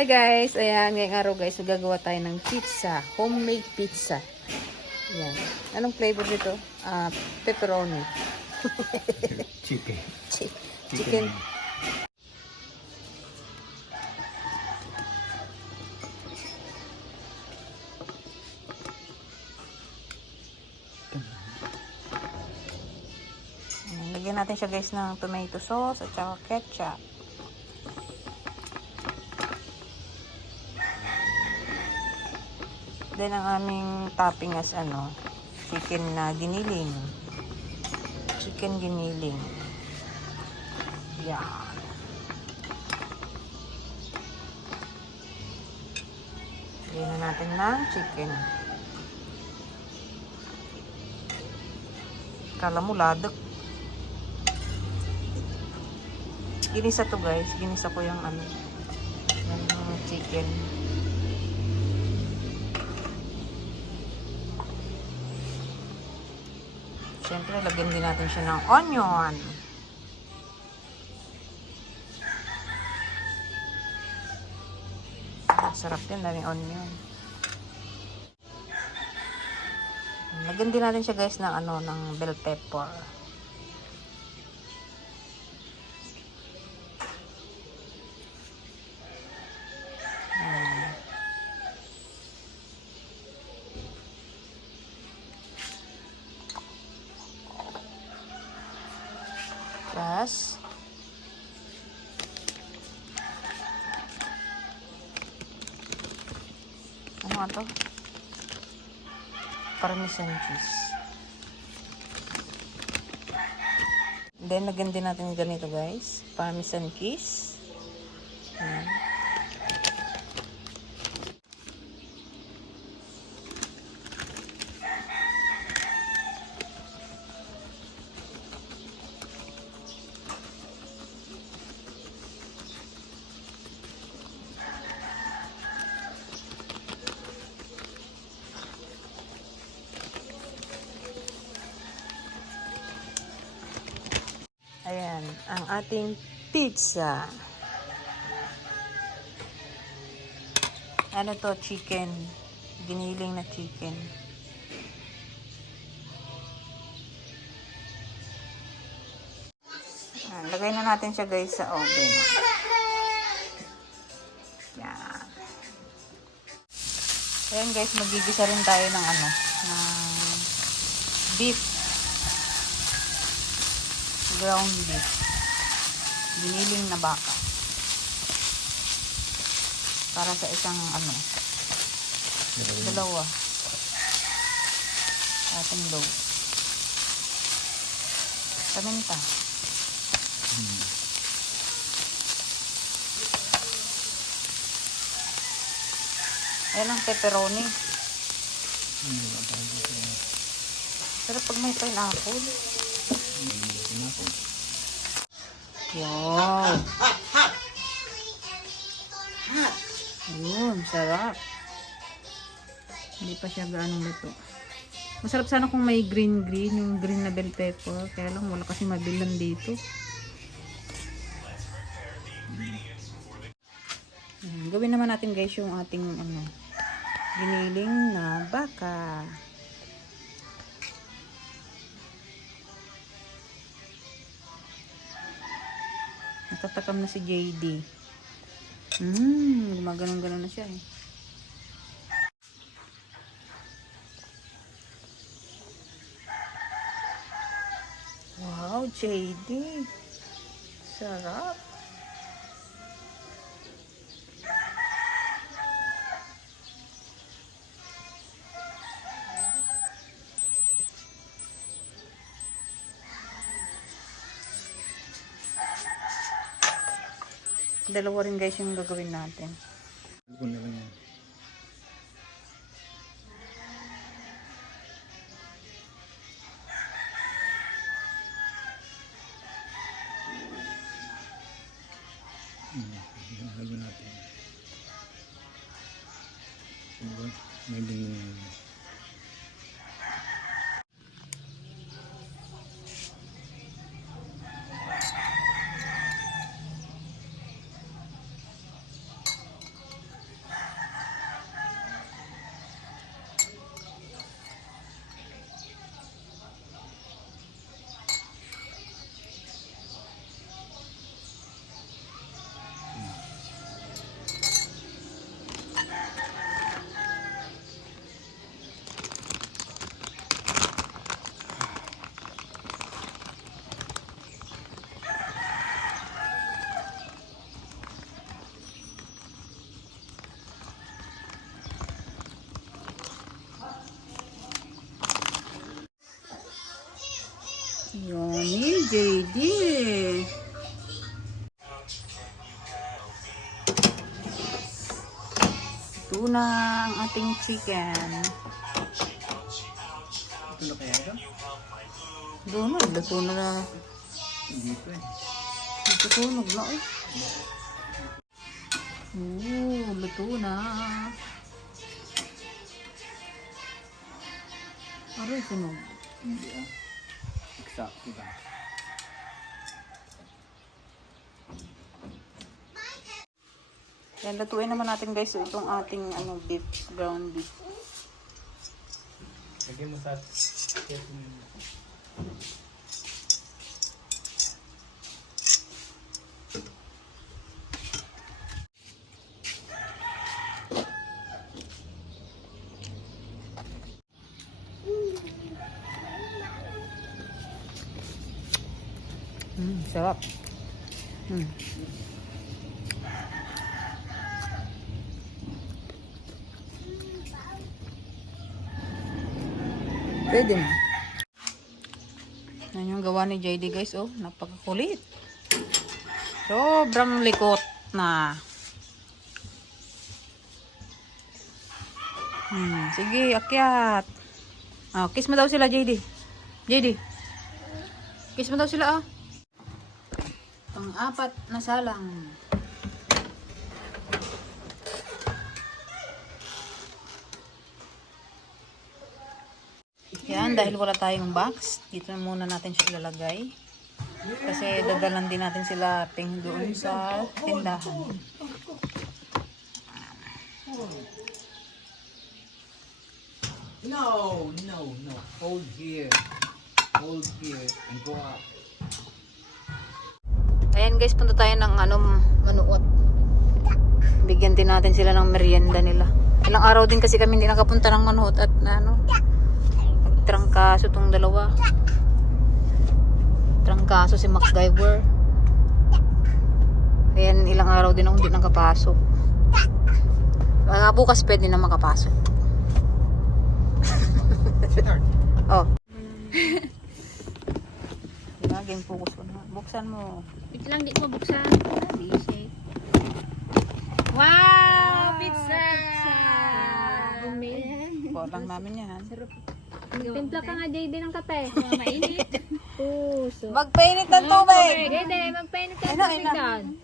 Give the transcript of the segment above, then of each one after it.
Hi guys, ayan, ngayong araw guys, magagawa tayo ng pizza, homemade pizza. Ayan. Anong flavor dito? Pepperoni. Chicken. Chicken. Ayan, lagyan natin siya guys ng tomato sauce at saka ketchup. Then ang aming topping as chicken na giniling. Chicken giniling. Yan. Lagyan na natin ng chicken. Kala mo ladak. Ginisa to guys. Ginisa ko yung yung chicken. Siyempre, lagyan din natin siya ng onion. Sarap din, daming onion. Lagyan din natin siya guys ng ng bell pepper. Plus, ano nga to? Parmesan cheese. Then, lagyan din natin ganito guys. Parmesan cheese. Ayan. Ayan, ang ating pizza. Ano to? Chicken. Giniling na chicken. Ayan, lagay na natin siya guys sa oven. Yan. Ayan guys, magigisa rin tayo ng ng beef. Ground beef. Giniling na baka. Para sa isang dalawa. Ating low. Paminta. Ayan ang pepperoni. Pero pag may pineapple. Wow. Yun, sarap. Hindi pa siya gaano luto. Masarap sana kung may green, yung green na bell pepper. Kaya lang wala kasi mabilan dito. Gawin naman natin guys yung ating giniling na baka. Natatakam na si JD. Gumaganon-ganon na siya eh. Wow, JD. Sarap. Dalawa rin guys yung gagawin natin. Ito na lang yan. Halo natin. Diba? May din Yummy, JD. Ito na ang ating chicken. Ito na kaya ito? Doon na, luto na. Hindi ko eh. Natutunog na eh. Luto na. Aray, sunog. Hindi ah. Exact, diba? Yan, lutuin naman natin guys itong ating beef, ground beef. Lagyan mo sa... Sarap. Pwede na. Yan yung gawa ni JD guys, oh. Napakakulit. Sobrang likot na. Sige, akyat. Kiss mo daw sila, JD. JD. Kiss mo daw sila, ah. Pang-apat na salang. Yan, dahil wala tayong box, dito na muna natin siya ilalagay. Kasi dadalan din natin sila ting doon sa tindahan. No. Hold here. Hold here and go up. Ayan guys, punta tayo ng manuot. Bigyan din natin sila ng merienda nila. Ilang araw din kasi kami hindi nakapunta ng manuot at nagtrangkaso tong dalawa. Trangkaso si MacGyver. Ayan, ilang araw din ako hindi nakapasok. Bukas pwede na makapasok. Oh. Game focus ko na. Buksan mo. Wait lang, di mo buksan. Wow! Pizza! Lang namin yan. Magtimpla ka nga, JD, ng kape. Mainit. Puso. Magpainit ng tubig! JD, magpainit ka ng Ayun na, tubig ayun na. doon.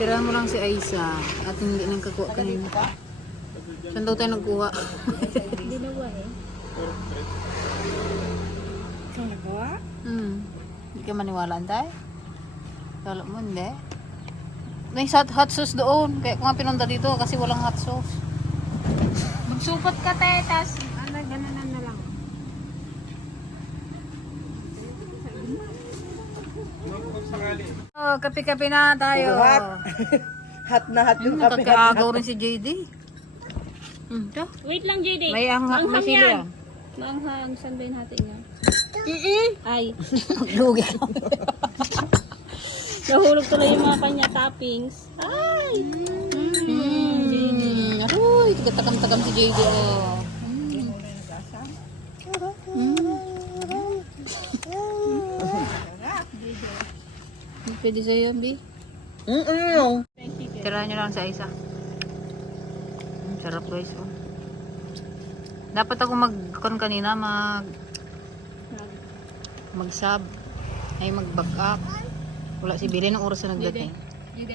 Tirahan mo lang si Aisa at hindi nang kakuha kanina. Saan daw tayo nagkuha? Hindi na ba eh? Ikaw nagawa? Hindi ka maniwala, Antay? Kala mo, hindi. May hot sauce doon. Kaya ko nga pinunta dito kasi walang hot sauce. Magsupot ka, te, tas gananan na lang. Oh, kape-kape na tayo. Hot na hot yung kape. Nakakaagaw rin si JD. Ito. Wait lang, JD. May Manghang sili yan. ah. Manghang, saan ba yung hati niya? Ay, Lugi. nahulog tuloy yung mga kanya toppings. Ay! Uy, tagatakam-takam si JD. Oh. Pwede sa'yo, B. Tirahan nyo lang sa isa. Sarap guys, oh. Dapat ako mag-con kanina, mag-sub. Ay, mag-back up. Wala si Billy ng oras na nagdating. JD.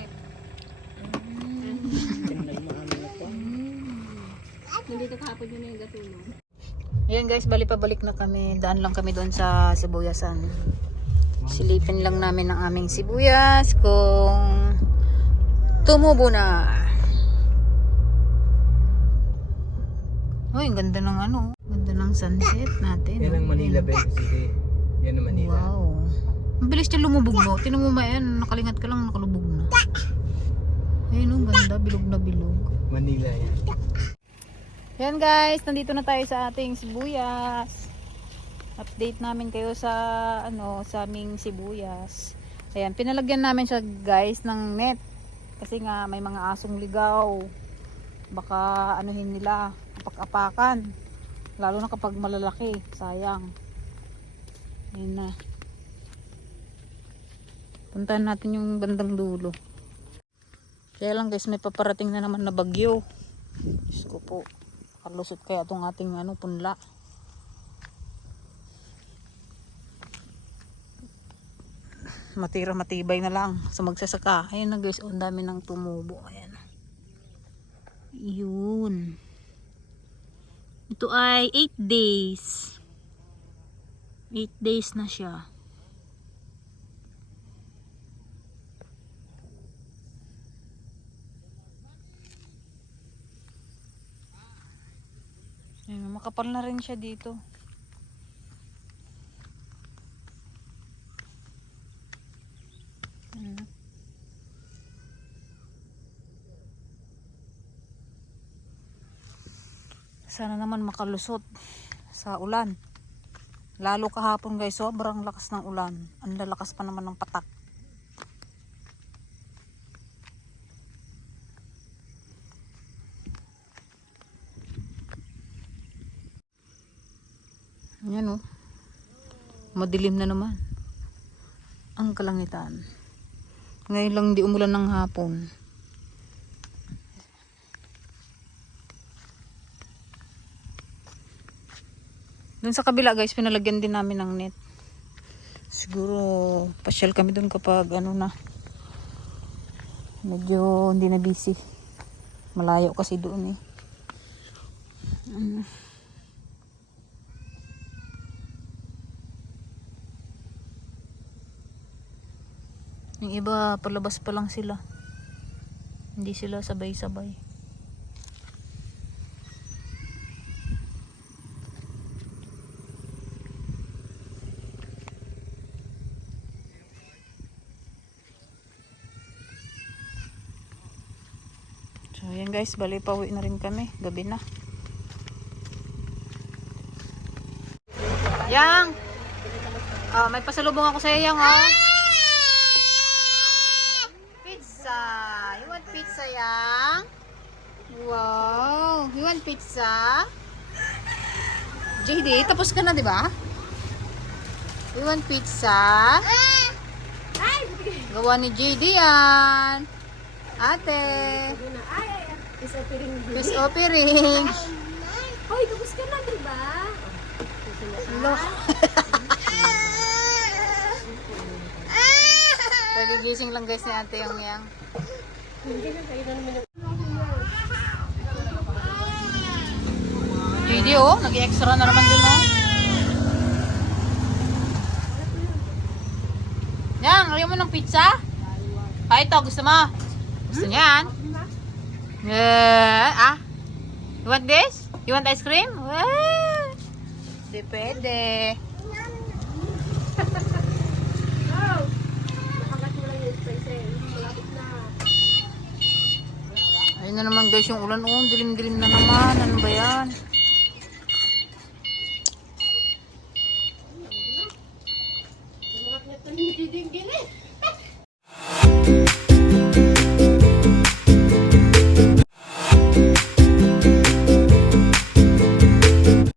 Nandito kahapon yun na yung gatulong. Ayan guys, bali pabalik na kami. Daan lang kami doon sa Sibuyasan. Silipin lang namin ang aming sibuyas kung tumubo na. Uy, ang ganda ng ganda ng sunset natin. Yan ang Manila, baby city. Yan ang Manila. Wow. Ang bilis niya lumubog, no? Tinan mo ba yan? Nakalingat ka lang, nakalubog na. Ayun, ang ganda. Bilog na bilog. Manila yan. Yan guys, nandito na tayo sa ating sibuyas. Update namin kayo sa sa aming sibuyas. Ayan, pinalagyan namin siya guys ng net. Kasi nga may mga asong ligaw. Baka anuhin nila, apak-apakan. Lalo na kapag malalaki. Sayang. Ayan na. Puntahan natin yung bandang dulo. Kaya lang guys, may paparating na naman na bagyo. Diyos ko po. Kalusot kaya itong ating punla. Matibay na lang sa magsasaka. Ayan na guys, ang dami ng tumubo. Ayan. Yun. Ito ay 8 days. 8 days na siya. Ayan, makapal na rin siya dito. Ayan. Sana naman makalusot sa ulan. Lalo kahapon guys, sobrang lakas ng ulan. Ang lalakas pa naman ng patak. Yan oh. Madilim na naman ang kalangitan. Ngayon lang di umulan ng hapon. Doon sa kabila guys, pinalagyan din namin ng net. Siguro pasyal kami doon kapag na. Medyo hindi na busy. Malayo kasi doon eh. Yung iba palabas pa lang sila. Hindi sila sabay-sabay. So ayan guys, bali pauwi na rin kami. Gabi na. Yang! May pasalubong ako sa iyo, Yang, oh. Pizza! You want pizza, Yang? Wow! You want pizza? JD, tapos ka na, di ba? You want pizza? Gawa ni JD yan. Ate. Peace offering. Hoy, tapos ka na, diba? Hello. Nagigising lang guys ni ate yung Yang. Video, nag-extra na naman din, oh. Yang, ayaw mo ng pizza? Ito, gusto mo? Gusto niyan? You want this? You want ice cream? Hindi pwede. Ayun na naman guys yung ulan. Dilim-dilim na naman. Ano ba yan?